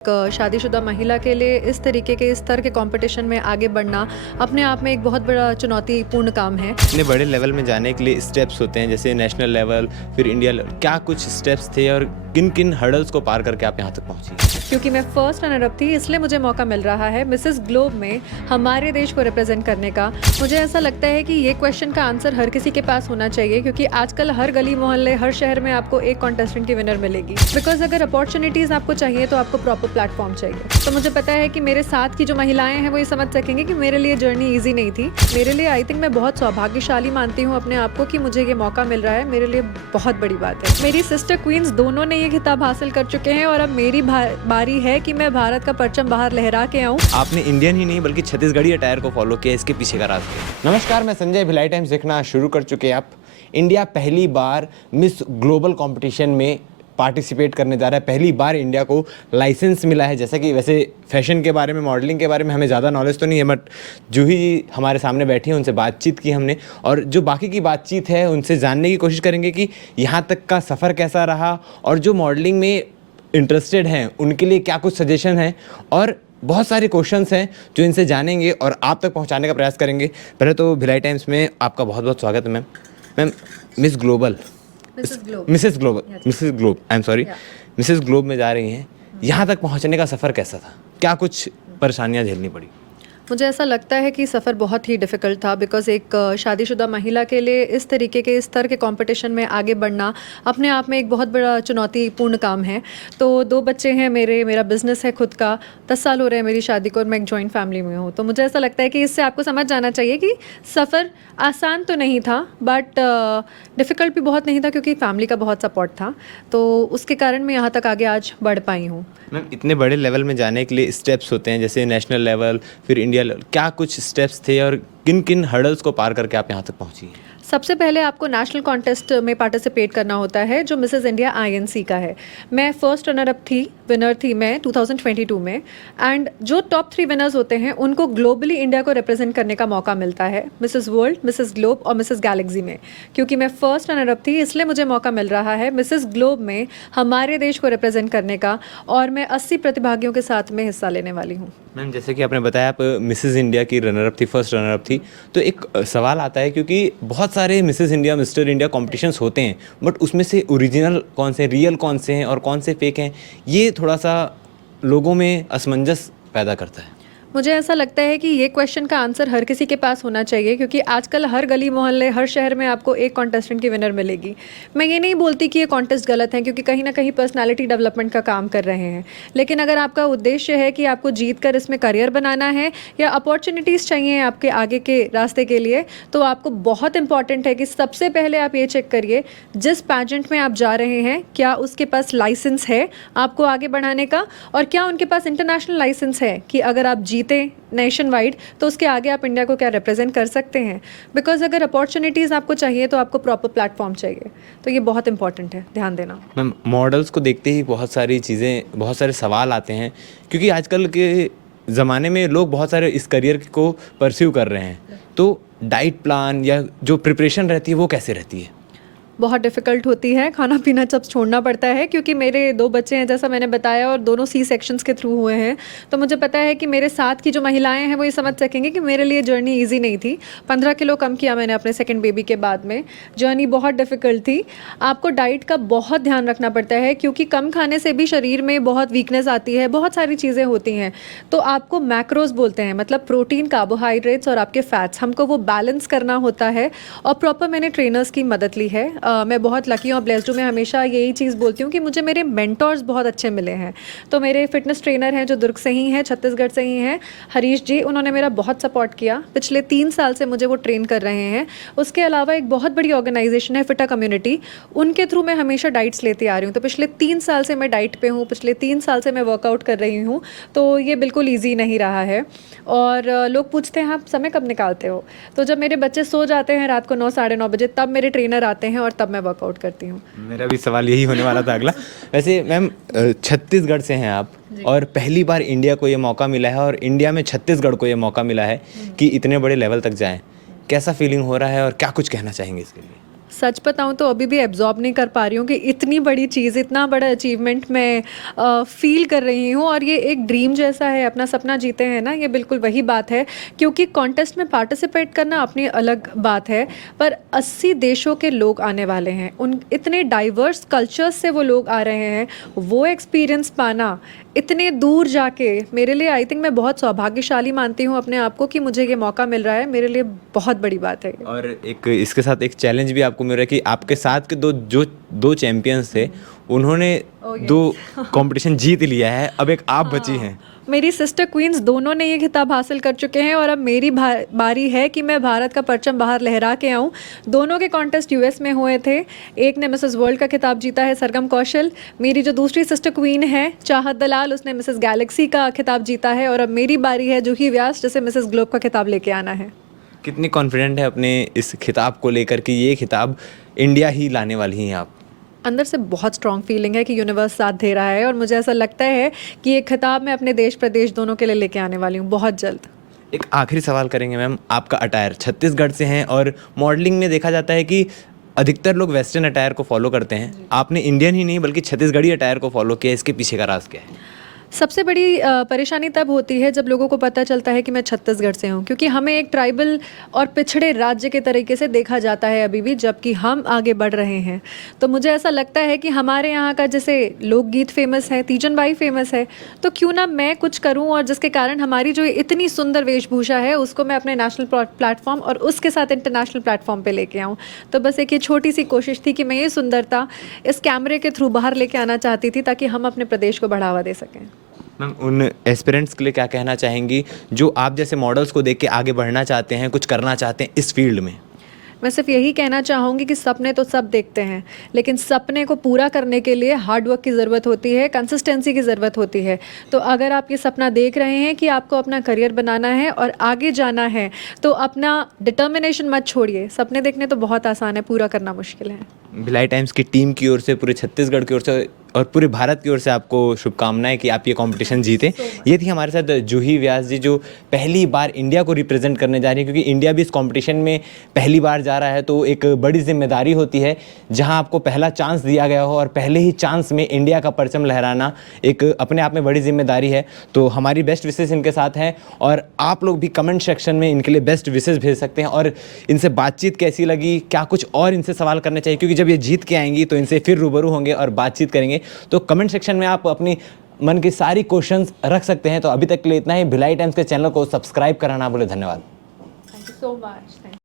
शादीशुदा महिला के लिए इस तरीके के स्तर के कंपटीशन में आगे बढ़ना अपने आप में एक बहुत बड़ा चुनौतीपूर्ण काम है। इतने बड़े लेवल में जाने के लिए स्टेप्स होते हैं, जैसे नेशनल लेवल, फिर इंडिया लेवल। क्या कुछ स्टेप्स थे और किन किन हर्डल्स को पार करके आप यहाँ तक पहुँची? क्योंकि मैं फर्स्ट रनर अप थी, इसलिए मुझे मौका मिल रहा है मिसेस ग्लोब में हमारे देश को रिप्रेजेंट करने का। मुझे ऐसा लगता है कि ये क्वेश्चन का आंसर हर किसी के पास होना चाहिए, क्योंकि आजकल हर गली मोहल्ले, हर शहर में आपको एक कॉन्टेस्टेंट की विनर मिलेगी। बिकॉज अगर अपॉर्चुनिटीज़ आपको चाहिए तो आपको प्रॉपर प्लेटफॉर्म चाहिए। तो मुझे पता है कि मेरे साथ की जो महिलाएं हैं वो ये समझ सकेंगे कि मेरे लिए जर्नी ईजी नहीं थी। मेरे लिए आई थिंक मैं बहुत सौभाग्यशाली मानती हूँ अपने आप को कि मुझे ये मौका मिल रहा है। मेरे लिए बहुत बड़ी बात है। मेरी सिस्टर क्वींस दोनों ने ये खिताब हासिल कर चुके हैं और अब मेरी बारी है कि मैं भारत का परचम बाहर लहरा के आऊँ। आपने इंडियन ही नहीं बल्कि छत्तीसगढ़ी अटायर को फॉलो किया, इसके पीछे का राज क्या? नमस्कार, मैं संजय। भिलाई टाइम्स देखना शुरू कर चुके हैं आप। इंडिया पहली बार मिस ग्लोबल कंपटीशन में पार्टिसिपेट करने जा रहा है। पहली बार इंडिया को लाइसेंस मिला है। जैसा कि वैसे फैशन के बारे में, मॉडलिंग के बारे में हमें ज़्यादा नॉलेज तो नहीं है, बट जूही जी हमारे सामने बैठी हैं, उनसे बातचीत की हमने, और जो बाकी की बातचीत है उनसे जानने की कोशिश करेंगे कि यहाँ तक का सफ़र कैसा रहा और जो मॉडलिंग में इंटरेस्टेड हैं उनके लिए क्या कुछ सजेशन है, और बहुत सारे क्वेश्चंस हैं जो इनसे जानेंगे और आप तक पहुँचाने का प्रयास करेंगे। पहले तो भिलाई टाइम्स में आपका बहुत बहुत स्वागत है ma'am. Ma'am, miss global, Mrs globe, I am sorry, Mrs globe में जा रही हैं। यहाँ तक पहुँचने का सफ़र कैसा था? क्या कुछ परेशानियाँ झेलनी पड़ी? मुझे ऐसा लगता है कि सफ़र बहुत ही डिफ़िकल्ट था, बिकॉज़ एक शादीशुदा महिला के लिए इस तरीके के स्तर के कंपटीशन में आगे बढ़ना अपने आप में एक बहुत बड़ा चुनौतीपूर्ण काम है। तो 2 बच्चे हैं मेरा बिज़नेस है खुद का, 10 साल हो रहे हैं मेरी शादी को और मैं एक जॉइंट फैमिली में हूँ। तो मुझे ऐसा लगता है कि इससे आपको समझ जाना चाहिए कि सफ़र आसान तो नहीं था, बट डिफ़िकल्ट भी बहुत नहीं था, क्योंकि फैमिली का बहुत सपोर्ट था। तो उसके कारण मैं यहाँ तक आगे आज बढ़ पाई हूँ। मैम, इतने बड़े लेवल में जाने के लिए स्टेप्स होते हैं, जैसे नेशनल लेवल, फिर इंडिया लेवल। क्या कुछ स्टेप्स थे और किन किन हर्डल्स को पार करके आप यहाँ तक पहुँची? सबसे पहले आपको नेशनल कॉन्टेस्ट में पार्टिसिपेट करना होता है, जो मिसेस इंडिया आईएनसी का है। मैं फर्स्ट रनर अप थी, विनर थी मैं 2022 में। एंड जो टॉप 3 विनर्स होते हैं उनको ग्लोबली इंडिया को रिप्रेजेंट करने का मौका मिलता है, मिसेस वर्ल्ड, मिसेस ग्लोब और मिसेस गैलेक्सी में। क्योंकि मैं फर्स्ट रनर अप थी, इसलिए मुझे मौका मिल रहा है मिसेस ग्लोब में हमारे देश को रिप्रेजेंट करने का, और मैं 80 प्रतिभागियों के साथ में हिस्सा लेने वाली हूँ। मैम, जैसे कि आपने बताया आप मिसेस इंडिया की रनर अप थी, फर्स्ट रनर अप थी, तो एक सवाल आता है, क्योंकि बहुत सारे Mrs India, mister India competitions होते हैं, बट उसमें से ओरिजिनल कौन से, रियल कौन से हैं और कौन से फेक हैं, ये थोड़ा सा लोगों में असमंजस पैदा करता है। मुझे ऐसा लगता है कि ये क्वेश्चन का आंसर हर किसी के पास होना चाहिए, क्योंकि आजकल हर गली मोहल्ले, हर शहर में आपको एक कॉन्टेस्टेंट की विनर मिलेगी। मैं ये नहीं बोलती कि ये कॉन्टेस्ट गलत है, क्योंकि कहीं ना कहीं पर्सनालिटी डेवलपमेंट का काम कर रहे हैं। लेकिन अगर आपका उद्देश्य है कि आपको जीत कर इसमें करियर बनाना है या अपॉर्चुनिटीज़ चाहिए आपके आगे के रास्ते के लिए, तो आपको बहुत इंपॉर्टेंट है कि सबसे पहले आप ये चेक करिए जिस पैजेंट में आप जा रहे हैं क्या उसके पास लाइसेंस है आपको आगे बढ़ाने का, और क्या उनके पास इंटरनेशनल लाइसेंस है कि अगर आप जीते नेशन वाइड तो उसके आगे आप इंडिया को क्या रिप्रेजेंट कर सकते हैं। बिकॉज अगर अपॉर्चुनिटीज़ आपको चाहिए तो आपको प्रॉपर प्लेटफॉर्म चाहिए। तो ये बहुत इंपॉर्टेंट है, ध्यान देना। मैम, मॉडल्स को देखते ही बहुत सारी चीज़ें, बहुत सारे सवाल आते हैं, क्योंकि आजकल के ज़माने में लोग बहुत सारे इस करियर को परस्यू कर रहे हैं, तो डाइट प्लान या जो प्रिपरेशन रहती है वो कैसे रहती है? बहुत डिफ़िकल्ट होती है, खाना पीना सब छोड़ना पड़ता है, क्योंकि मेरे 2 बच्चे हैं जैसा मैंने बताया, और दोनों सी सेक्शंस के थ्रू हुए हैं। तो मुझे पता है कि मेरे साथ की जो महिलाएं हैं वो ये समझ सकेंगे कि मेरे लिए जर्नी ईजी नहीं थी। 15 किलो कम किया मैंने अपने सेकंड बेबी के बाद में। जर्नी बहुत डिफ़िकल्ट थी। आपको डाइट का बहुत ध्यान रखना पड़ता है, क्योंकि कम खाने से भी शरीर में बहुत वीकनेस आती है, बहुत सारी चीज़ें होती हैं। तो आपको मैक्रोज बोलते हैं, मतलब प्रोटीन, कार्बोहाइड्रेट्स और आपके फैट्स, हमको वो बैलेंस करना होता है। और प्रॉपर मैंने ट्रेनर्स की मदद ली है। मैं बहुत लकी हूँ और ब्लेस्ड हूँ। मैं हमेशा यही चीज़ बोलती हूँ कि मुझे मेरे मेंटर्स बहुत अच्छे मिले हैं। तो मेरे फिटनेस ट्रेनर हैं जो दुर्ग से ही हैं, छत्तीसगढ़ से ही हैं, हरीश जी, उन्होंने मेरा बहुत सपोर्ट किया। पिछले 3 साल से मुझे वो ट्रेन कर रहे हैं। उसके अलावा एक बहुत बड़ी ऑर्गेनाइजेशन है फिटा कम्युनिटी, उनके थ्रू मैं हमेशा डाइट्स लेती आ रही हूँ। तो पिछले 3 साल से मैं डाइट पे हूँ, पिछले 3 साल से मैं वर्कआउट कर रही हूँ। तो ये बिल्कुल ईजी नहीं रहा है। और लोग पूछते हैं आप समय कब निकालते हो? तो जब मेरे बच्चे सो जाते हैं रात को 9 साढ़े 9 बजे, तब मेरे ट्रेनर आते हैं और तब मैं वर्कआउट करती हूँ। मेरा भी सवाल यही होने वाला था अगला। वैसे मैम, छत्तीसगढ़ से हैं आप, और पहली बार इंडिया को ये मौका मिला है, और इंडिया में छत्तीसगढ़ को ये मौका मिला है कि इतने बड़े लेवल तक जाएं। कैसा फीलिंग हो रहा है और क्या कुछ कहना चाहेंगे इसके लिए? सच बताऊँ तो अभी भी एब्ज़ॉर्ब नहीं कर पा रही हूँ कि इतनी बड़ी चीज़, इतना बड़ा अचीवमेंट मैं फ़ील कर रही हूँ और ये एक ड्रीम जैसा है, अपना सपना जीते हैं ना, ये बिल्कुल वही बात है। क्योंकि कॉन्टेस्ट में पार्टिसिपेट करना अपनी अलग बात है, पर 80 देशों के लोग आने वाले हैं, उन इतने डाइवर्स कल्चर्स से वो लोग आ रहे हैं, वो एक्सपीरियंस पाना इतने दूर जाके मेरे लिए आई थिंक मैं बहुत सौभाग्यशाली मानती हूँ अपने आप को कि मुझे ये मौका मिल रहा है, मेरे लिए बहुत बड़ी बात है ये। और एक इसके साथ एक चैलेंज भी आपको मिल रहा है कि आपके साथ के दो चैंपियंस थे, उन्होंने Oh, yes. 2 कंपटीशन जीत लिया है, अब एक आप बची हैं। मेरी सिस्टर क्वींस दोनों ने ये खिताब हासिल कर चुके हैं और अब मेरी बारी है कि मैं भारत का परचम बाहर लहरा के आऊँ। दोनों के कॉन्टेस्ट यूएस में हुए थे। एक ने मिसेस वर्ल्ड का खिताब जीता है, सरगम कौशल। मेरी जो दूसरी सिस्टर क्वीन है चाहत दलाल, उसने मिसेस गैलेक्सी का खिताब जीता है और अब मेरी बारी है जूही व्यास, जिसे मिसेस ग्लोब का खिताब लेके आना है। कितनी कॉन्फिडेंट है अपने इस खिताब को लेकर कि ये खिताब इंडिया ही लाने वाली हैं आप? अंदर से बहुत स्ट्रॉन्ग फीलिंग है कि यूनिवर्स साथ दे रहा है और मुझे ऐसा लगता है कि ये खिताब मैं अपने देश प्रदेश दोनों के लिए लेके आने वाली हूँ बहुत जल्द। एक आखिरी सवाल करेंगे मैम, आपका अटायर छत्तीसगढ़ से हैं और मॉडलिंग में देखा जाता है कि अधिकतर लोग वेस्टर्न अटायर को फॉलो करते हैं, आपने इंडियन ही नहीं बल्कि छत्तीसगढ़ी अटायर को फॉलो किया, इसके पीछे का राज क्या है? सबसे बड़ी परेशानी तब होती है जब लोगों को पता चलता है कि मैं छत्तीसगढ़ से हूँ, क्योंकि हमें एक ट्राइबल और पिछड़े राज्य के तरीके से देखा जाता है अभी भी, जबकि हम आगे बढ़ रहे हैं। तो मुझे ऐसा लगता है कि हमारे यहाँ का जैसे लोकगीत फेमस है, तीजन बाई फेमस है, तो क्यों ना मैं कुछ करूँ और जिसके कारण हमारी जो इतनी सुंदर वेशभूषा है उसको मैं अपने नेशनल प्लेटफॉर्म और उसके साथ इंटरनेशनल प्लेटफॉर्म पे लेके आऊँ। तो बस एक ये छोटी सी कोशिश थी कि मैं ये सुंदरता इस कैमरे के थ्रू बाहर लेके आना चाहती थी ताकि हम अपने प्रदेश को बढ़ावा दे सकें। मैम उन एस्पिरेंट्स के लिए क्या कहना चाहेंगी जो आप जैसे मॉडल्स को देख के आगे बढ़ना चाहते हैं, कुछ करना चाहते हैं इस फील्ड में? मैं सिर्फ यही कहना चाहूँगी कि सपने तो सब देखते हैं, लेकिन सपने को पूरा करने के लिए हार्ड वर्क की ज़रूरत होती है, कंसिस्टेंसी की ज़रूरत होती है। तो अगर आप ये सपना देख रहे हैं कि आपको अपना करियर बनाना है और आगे जाना है, तो अपना डिटर्मिनेशन मत छोड़िए। सपने देखने तो बहुत आसान है, पूरा करना मुश्किल है। भिलाई टाइम्स की टीम की ओर से, पूरे छत्तीसगढ़ की ओर से और पूरे भारत की ओर से आपको शुभकामनाएं कि आप ये कंपटीशन जीतें। ये थी हमारे साथ जूही व्यास जी, जो पहली बार इंडिया को रिप्रेजेंट करने जा रही है, क्योंकि इंडिया भी इस कंपटीशन में पहली बार जा रहा है, तो एक बड़ी जिम्मेदारी होती है जहां आपको पहला चांस दिया गया हो और पहले ही चांस में इंडिया का परचम लहराना एक अपने आप में बड़ी जिम्मेदारी है। तो हमारी बेस्ट विशेज़ इनके साथ हैं और आप लोग भी कमेंट सेक्शन में इनके लिए बेस्ट विशेज़ भेज सकते हैं और इनसे बातचीत कैसी लगी, क्या कुछ और इनसे सवाल करने चाहिए, क्योंकि जब ये जीत के आएंगी तो इनसे फिर रूबरू होंगे और बातचीत करेंगे। तो कमेंट सेक्शन में आप अपनी मन की सारी क्वेश्चंस रख सकते हैं। तो अभी तक के लिए इतना ही। भिलाई टाइम्स के चैनल को सब्सक्राइब करना ना भूलें। धन्यवाद। Thank you so much.